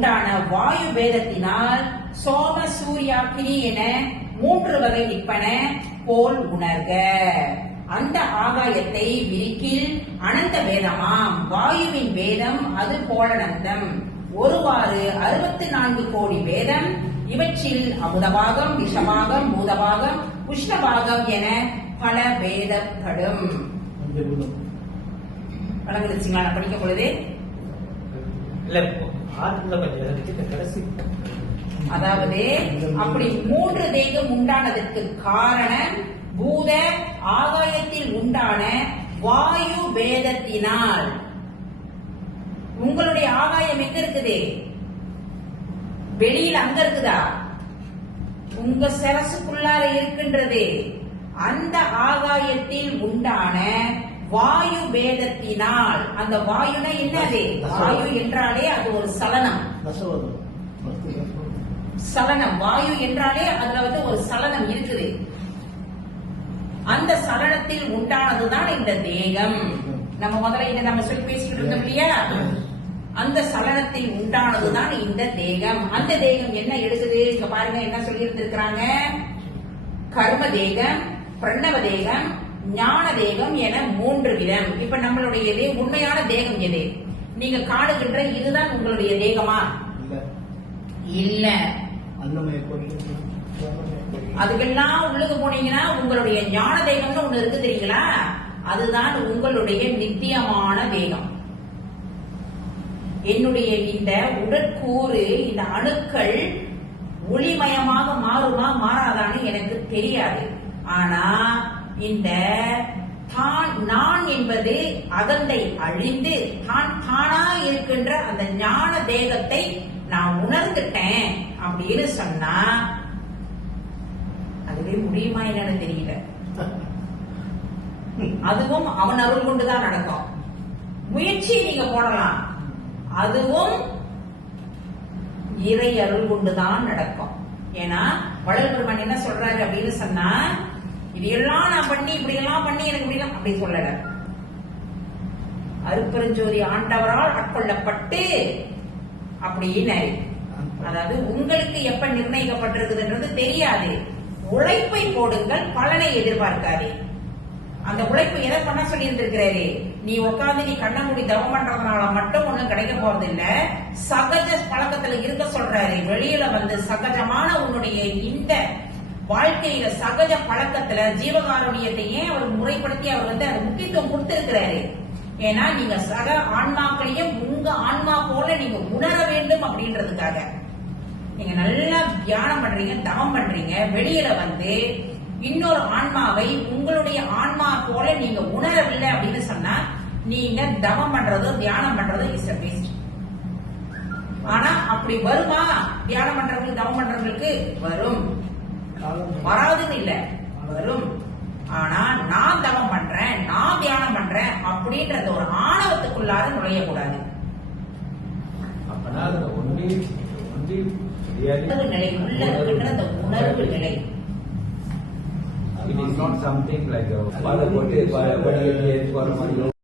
உண்டான வாயு பேதத்தினால் சோம சூர்யாக்கினி என 3 வகை நிற்பன போல் உணர்க. அந்த ஆகாயத்தை விரிக்கில் அனந்த வேதமாம் வாயுவின் வேதம் அது போலனந்தம். ஒருவாறு 64 கோடி வேதம். இவற்றில் அமுதபாகம், விஷபாகம், பூதபாகம், உஷ்ணபாகம் என பல வேதப்படும். வழங்குச்சுங்களா? நான் படிக்கும் பொழுது அதாவது அப்படி 3 தேகம் உண்டானதற்கு காரணம் பூத ஆகாயத்தில் உண்டான வாயு வேதத்தினால். உங்களுடைய ஆகாயம் எங்க இருக்குது? வெளியில் அங்க இருக்குதா? உங்க சரசுக்குள்ளார இருக்கின்றது. அந்த ஆகாயத்தில் உண்டான வாயு வேதத்தினால். அந்த வாயுனா என்னது? வாயு என்றாலே அது ஒரு சலனம். சலனம். வாயு என்றாலே அதுல ஒரு சலனம் இருக்குது. அந்த சலனத்தில் உண்டானதுதான் இந்த தேகம். நம்ம முதல்ல இதை நம்ம சொல்லி பேசிக்கிட்டு இருந்தோம் இல்லையா? அந்த சலனத்தில் உண்டானதுதான் இந்த தேகம். அந்த தேகம் என்ன எடுக்குது? இங்க பாருங்க என்ன சொல்லி இருந்திருக்கிறாங்க. கர்ம தேகம், பிரணவ தேகம், ஞான தேகம் என 3 விதம். இப்ப நம்மளுடைய உண்மையான தேகம் எது? நீங்க காணுகின்ற இதுதான் உங்களுடைய தேகமா? இல்ல. அதுக்கெல்லாம் உள்ளுக்கு போனீங்கன்னா உங்களுடைய ஞான தேகம்னு ஒண்ணு இருக்கு தெரியுங்களா? அதுதான் உங்களுடைய நித்தியமான தேகம். என்னுடைய இந்த உடற்கூறு, இந்த அணுக்கள் ஒளிமயமாக மாறுமா மாறாதான்னு எனக்கு தெரியாது. ஆனா இந்த தான் நான் என்பது அகந்தை அழிந்து தான் தானா இருக்கின்ற அந்த ஞான தேகத்தை நான் உணர்ந்துட்டேன் அப்படின்னு சொன்னா அதுவே முடியுமா என்னன்னு தெரியல. அதுவும் அவன் அருள் கொண்டுதான் நடக்கும். முயற்சியை நீங்க போடலாம், அதுவும் இறை அருள் கொண்டுதான் நடக்கும். ஏன்னா வள்ளல் பெருமான் என்ன சொல்றாரு அப்படின்னு சொன்னா, இது எல்லாம் நான் பண்ணி இப்படி எல்லாம் பண்ணி எனக்கு இப்படிலாம் அப்படி சொல்லல. அருட்பெருஞ்சோதி ஆண்டவரால் ஆட்கொள்ளப்பட்டு அப்படின்னு. அதாவது உங்களுக்கு எப்ப நிர்ணயிக்கப்பட்டிருக்குதுன்றது தெரியாது. உழைப்பை போடுங்கள், பலனை எதிர்பார்க்காதே. அந்த உழைப்பு எதை பண்ண சொல்லி இருந்திருக்கிறாரு? நீ உட்காந்து நீ கண்ண மூடி தவம் பண்றதுனால மட்டும் ஒண்ணும் கிடைக்க போறது இல்ல. சகஜ பழக்கத்துல இருக்க சொல்றாரு. வெளியில வந்து சகஜமான உன்னுடைய இந்த வாழ்க்கையில சகஜ பழக்கத்துல ஜீவகாருண்யத்தை ஏன் அவர் முறைப்படுத்தி அவர் வந்து அது முக்கியத்துவம் கொடுத்திருக்கிறாரு. ஏன்னா நீங்க சக ஆன்மாக்களையும் உங்க ஆன்மா போல நீங்க உணர வேண்டும் அப்படின்றதுக்காக. நீங்க நல்லா தியானம் பண்றீங்க, தவம் பண்றீங்க, வெளியில வந்து இன்னொரு ஆன்மாவை உங்களுடைய ஆன்மா போல நீங்க உணரவில்லை அப்படின்னு சொன்னா நீங்க தவம் பண்றதோ தியானம் பண்றதோ இஸ் a waste. ஆனா அப்படி வருமா? தியானம் பண்றவங்களுக்கு தவம் பண்றவங்களுக்கு வரும், வராதுன்னு இல்ல, வரும். ஆனா நான் தவம் பண்றேன், நான் தியானம் பண்றேன் அப்படின்றது ஒரு ஆணவத்துக்குள்ளார நுழையக்கூடாது. நிலை உள்ள இருக்கின்ற உணர்வு நிலை. It is not something like a